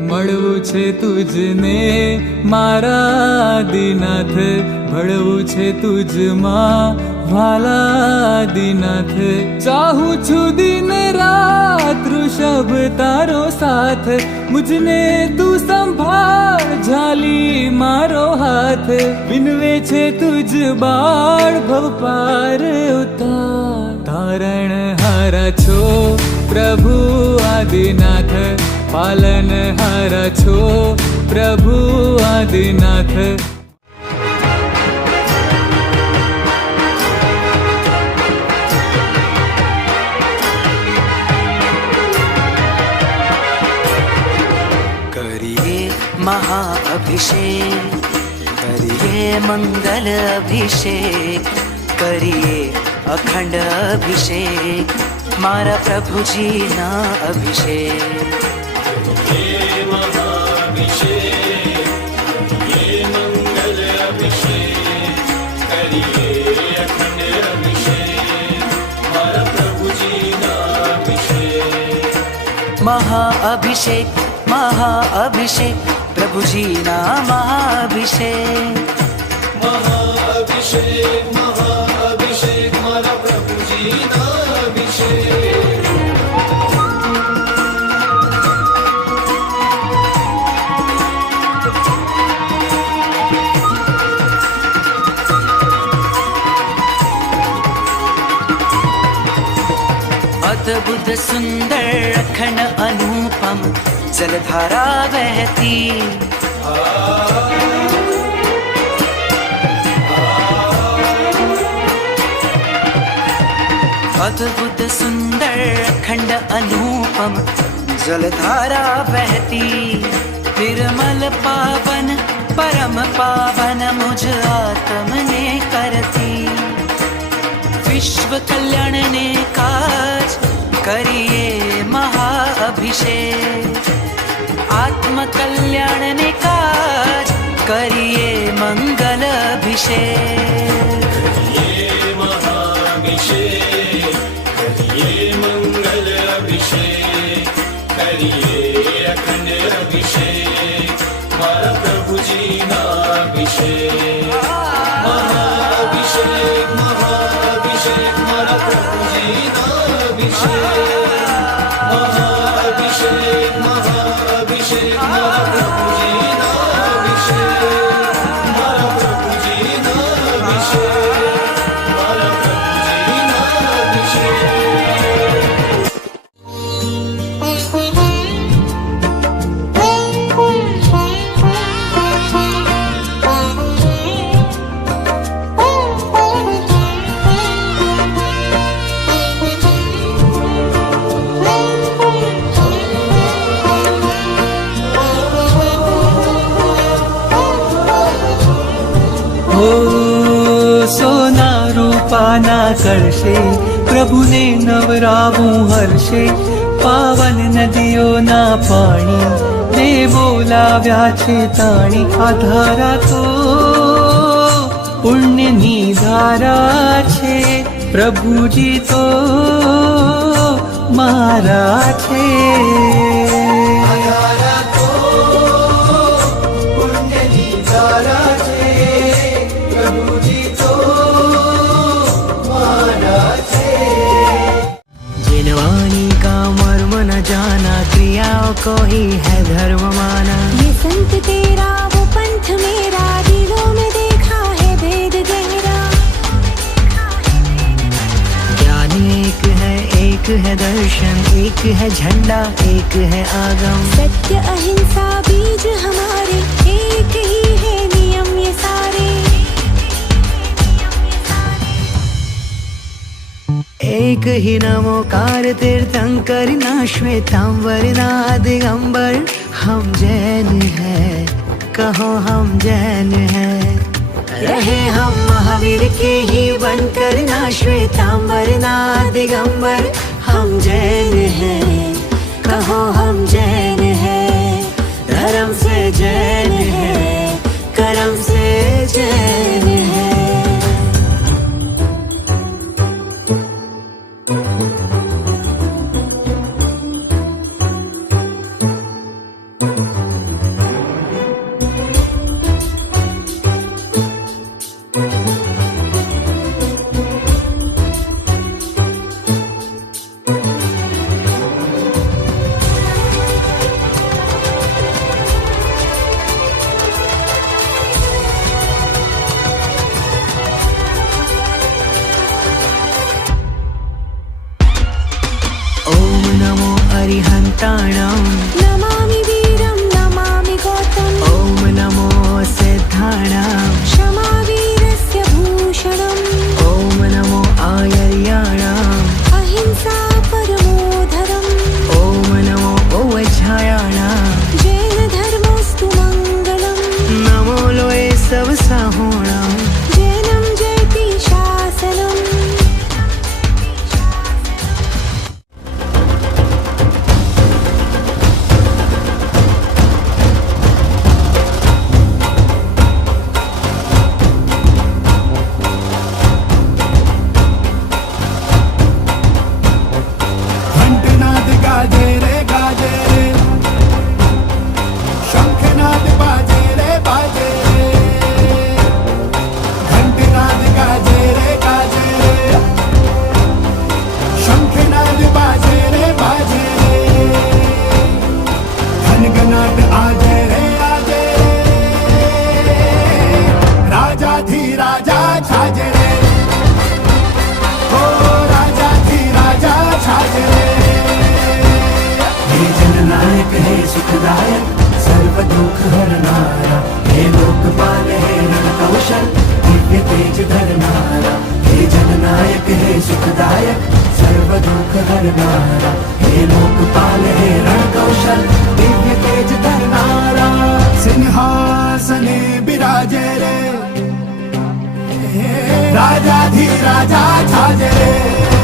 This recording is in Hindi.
મળવું છે તુજને મારા આદિનાથ, ભળવું છે તુજમાં વાલા દીનાથ. ચાહું છું દિન રાત ઋષભ તારો સાથ, મુજને તું સંભાળ ઝાલી મારો હાથ. વિનવે છે તુજ બાળ ભવ પાર ઉતાર, તારણ હારા છો પ્રભુ આદિનાથ, પાલન હારા છો પ્રભુ આદિનાથ. महाअभिषेक करिए, मंगल अभिषेक करिए, अखंड अभिषेक मारा प्रभुजी ना अभिषेक. करिए महाअभिषेक, करिए मंगल अभिषेक करिए, अखंड अभिषेक मारा प्रभुजी ना अभिषेक. महाअभिषेक महाअभिषेक प्रभुजी ना महाअभिषेक. महाअभिषेक महाअभिषेक मारा प्रभुजी ना अभिषेक. अद्भुत सुंदर अखंड अनुपम जलधारा बहती, अद्भुत सुंदर अखंड अनुपम जलधारा बहती. निर्मल पावन परम पावन मुझ आत्म ने करती. विश्व कल्याण ने काज करिए महाअभिषेक, आत्म कल्याण ने काज करिए मंगल अभिषेक. करिए महाअभिषेक, करिए मंगल अभिषेक करिए, अखंड अभिषेक मारा प्रभुजी ना अभिषेक. महाअभिषेक महाअभिषेक मारा प्रभुजी ना अभिषेक. महाअभिषेक महाअभिषेक मारा प्रभुजी ना अभिषेक. मारा प्रभुजी ना अभिषेक, मारा प्रभुजी ना अभिषेक. સોના રૂપાના કરશે પ્રભુને નવરાવું હર્ષે. પાવન નદીઓના પાણી ને બોલાવ્યા છે તાણી. આ ધારા તો પુણ્યની ધારા છે, પ્રભુજી તો મારા છે. जिनवाणी का मर्म न जाना, क्रियाओं को ही है धर्म माना. ये संत तेरा वो पंथ मेरा, दिलों में देखा है भेद गहरा. ज्ञान एक है दर्शन, एक है झंडा, एक है आगम. सत्य अहिंसा बीज हमारे, एक ही है नियम ये सारे. एक ही नमोकार तीर्थंकर ना श्वेतांबर ना दिगंबर. हम जैन हैं, कहो हम जैन हैं. रहे हम महावीर के ही बनकर, ना श्वेतांबर ना दिगंबर. हम जैन हैं, कहो हम जैन हैं. धर्म से जैन हैं, कर्म से जैन हैं. भूतानां नमामि वीरं नमामि गौतम् ॐ नमो सिद्धाणां क्षमा वीरस्य भूषणम् ॐ नमो आयर्याणाम् अहिंसा परमो धर्मम् ॐ नमो ओवझायाणां जैनधर्मोऽस्तु मङ्गलम् नमो लोये सब साहोणां जैनं जयति शासनम् घंटनाद गाजे रे शंखनाद बाजे रे घंटनाद गाजे रे शंखनाद बाजे रे घनघनाट आजे रे राजा छाजे रे ओ राजा छाजे रे हे जननायक हे सुखदायक सर्व दुख हरणारा हे लोकपाल हे रणकौशल दिव्य तेज धरणारा हे जननायक हे सुखदायक सर्व दुख हरणारा हे लोकपाल हे रणकौशल दिव्य तेज धरणारा सिंहासने बिराजे रे राजा छाजे रे